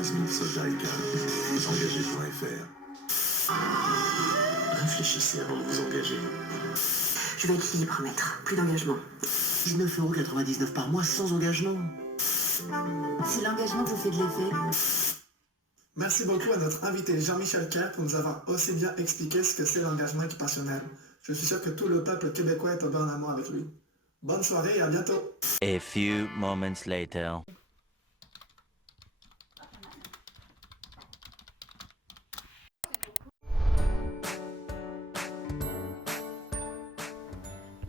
15 000 soldats égarés. Engagés.fr. Réfléchissez avant de vous engager. Je vais être libre, maître. Plus d'engagement. 19,99 € par mois sans engagement. Si l'engagement vous fait de l'effet. Merci beaucoup à notre invité Jean-Michel Kerr pour nous avoir aussi bien expliqué ce que c'est l'engagement équipationnel. Je suis sûr que tout le peuple québécois est tombé en amour avec lui. Bonne soirée et à bientôt. A few moments later.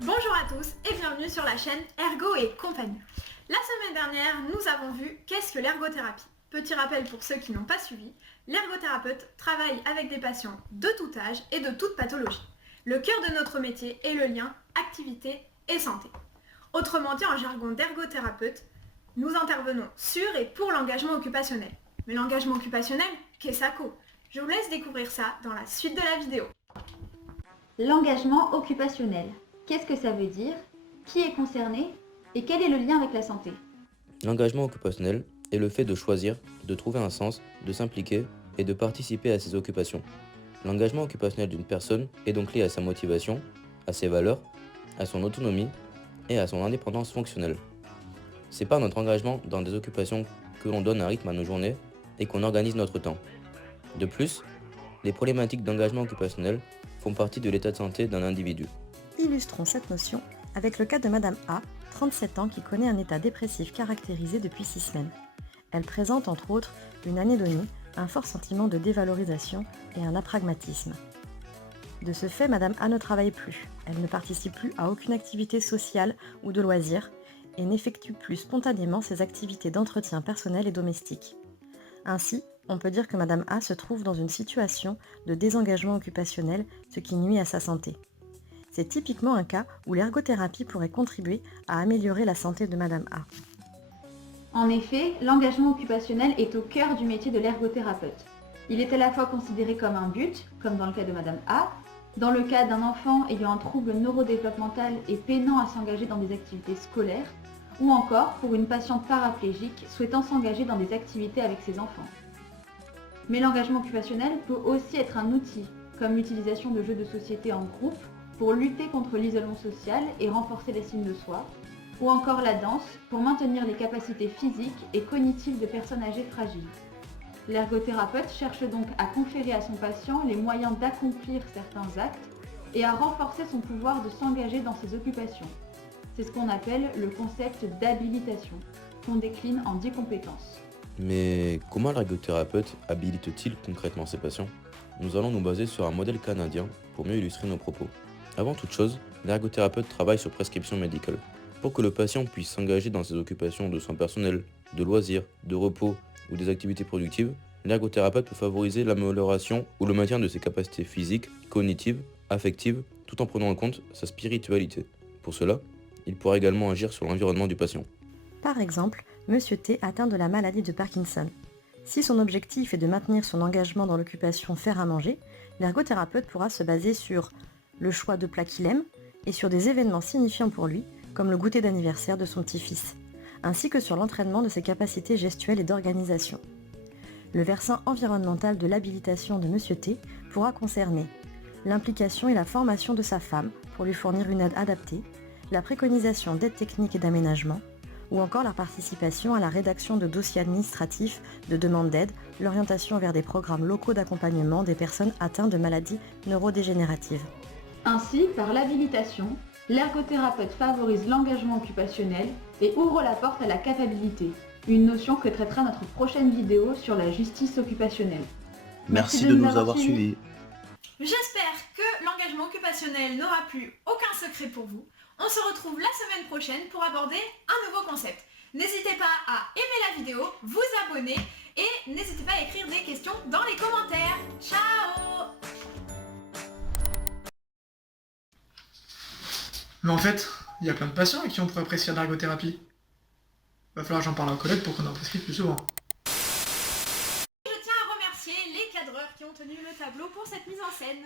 Bonjour à tous et bienvenue sur la chaîne Ergo et compagnie. La semaine dernière, nous avons vu qu'est-ce que l'ergothérapie. Petit rappel pour ceux qui n'ont pas suivi, l'ergothérapeute travaille avec des patients de tout âge et de toute pathologie. Le cœur de notre métier est le lien activité et santé. Autrement dit, en jargon d'ergothérapeute, nous intervenons sur et pour l'engagement occupationnel. Mais l'engagement occupationnel, qu'est-ce que ça coûte ? Je vous laisse découvrir ça dans la suite de la vidéo. L'engagement occupationnel. Qu'est-ce que ça veut dire? Qui est concerné? Et quel est le lien avec la santé? L'engagement occupationnel est le fait de choisir, de trouver un sens, de s'impliquer et de participer à ses occupations. L'engagement occupationnel d'une personne est donc lié à sa motivation, à ses valeurs, à son autonomie et à son indépendance fonctionnelle. C'est par notre engagement dans des occupations que l'on donne un rythme à nos journées et qu'on organise notre temps. De plus, les problématiques d'engagement occupationnel font partie de l'état de santé d'un individu. Illustrons cette notion avec le cas de Madame A, 37 ans, qui connaît un état dépressif caractérisé depuis 6 semaines. Elle présente entre autres une anédonie, un fort sentiment de dévalorisation et un apragmatisme. De ce fait, Madame A ne travaille plus, elle ne participe plus à aucune activité sociale ou de loisirs et n'effectue plus spontanément ses activités d'entretien personnel et domestique. Ainsi, on peut dire que Madame A se trouve dans une situation de désengagement occupationnel, ce qui nuit à sa santé. C'est typiquement un cas où l'ergothérapie pourrait contribuer à améliorer la santé de Madame A. En effet, l'engagement occupationnel est au cœur du métier de l'ergothérapeute. Il est à la fois considéré comme un but, comme dans le cas de Madame A, dans le cas d'un enfant ayant un trouble neurodéveloppemental et peinant à s'engager dans des activités scolaires, ou encore pour une patiente paraplégique souhaitant s'engager dans des activités avec ses enfants. Mais l'engagement occupationnel peut aussi être un outil, comme l'utilisation de jeux de société en groupe, pour lutter contre l'isolement social et renforcer l'estime de soi, ou encore la danse pour maintenir les capacités physiques et cognitives de personnes âgées fragiles. L'ergothérapeute cherche donc à conférer à son patient les moyens d'accomplir certains actes et à renforcer son pouvoir de s'engager dans ses occupations. C'est ce qu'on appelle le concept d'habilitation, qu'on décline en 10 compétences. Mais comment l'ergothérapeute habilite-t-il concrètement ses patients? Nous allons nous baser sur un modèle canadien pour mieux illustrer nos propos. Avant toute chose, l'ergothérapeute travaille sur prescription médicale. Pour que le patient puisse s'engager dans ses occupations de soins personnels, de loisirs, de repos ou des activités productives, l'ergothérapeute peut favoriser l'amélioration ou le maintien de ses capacités physiques, cognitives, affectives, tout en prenant en compte sa spiritualité. Pour cela, il pourra également agir sur l'environnement du patient. Par exemple, Monsieur T atteint de la maladie de Parkinson. Si son objectif est de maintenir son engagement dans l'occupation faire à manger, l'ergothérapeute pourra se baser sur le choix de plats qu'il aime et sur des événements signifiants pour lui, comme le goûter d'anniversaire de son petit-fils, ainsi que sur l'entraînement de ses capacités gestuelles et d'organisation. Le versant environnemental de l'habilitation de Monsieur T pourra concerner l'implication et la formation de sa femme pour lui fournir une aide adaptée, la préconisation d'aides techniques et d'aménagement, ou encore la participation à la rédaction de dossiers administratifs de demande d'aide, l'orientation vers des programmes locaux d'accompagnement des personnes atteintes de maladies neurodégénératives. Ainsi, par l'habilitation, l'ergothérapeute favorise l'engagement occupationnel et ouvre la porte à la capacité, une notion que traitera notre prochaine vidéo sur la justice occupationnelle. Merci de nous avoir suivis. J'espère que l'engagement occupationnel n'aura plus aucun secret pour vous. On se retrouve la semaine prochaine pour aborder un nouveau concept. N'hésitez pas à aimer la vidéo, vous abonner et n'hésitez pas à écrire des questions dans les commentaires. Ciao! Mais en fait, il y a plein de patients à qui on pourrait prescrire de l'ergothérapie. Va falloir que j'en parle à collègue pour qu'on en prescrive plus souvent. Je tiens à remercier les cadreurs qui ont tenu le tableau pour cette mise en scène.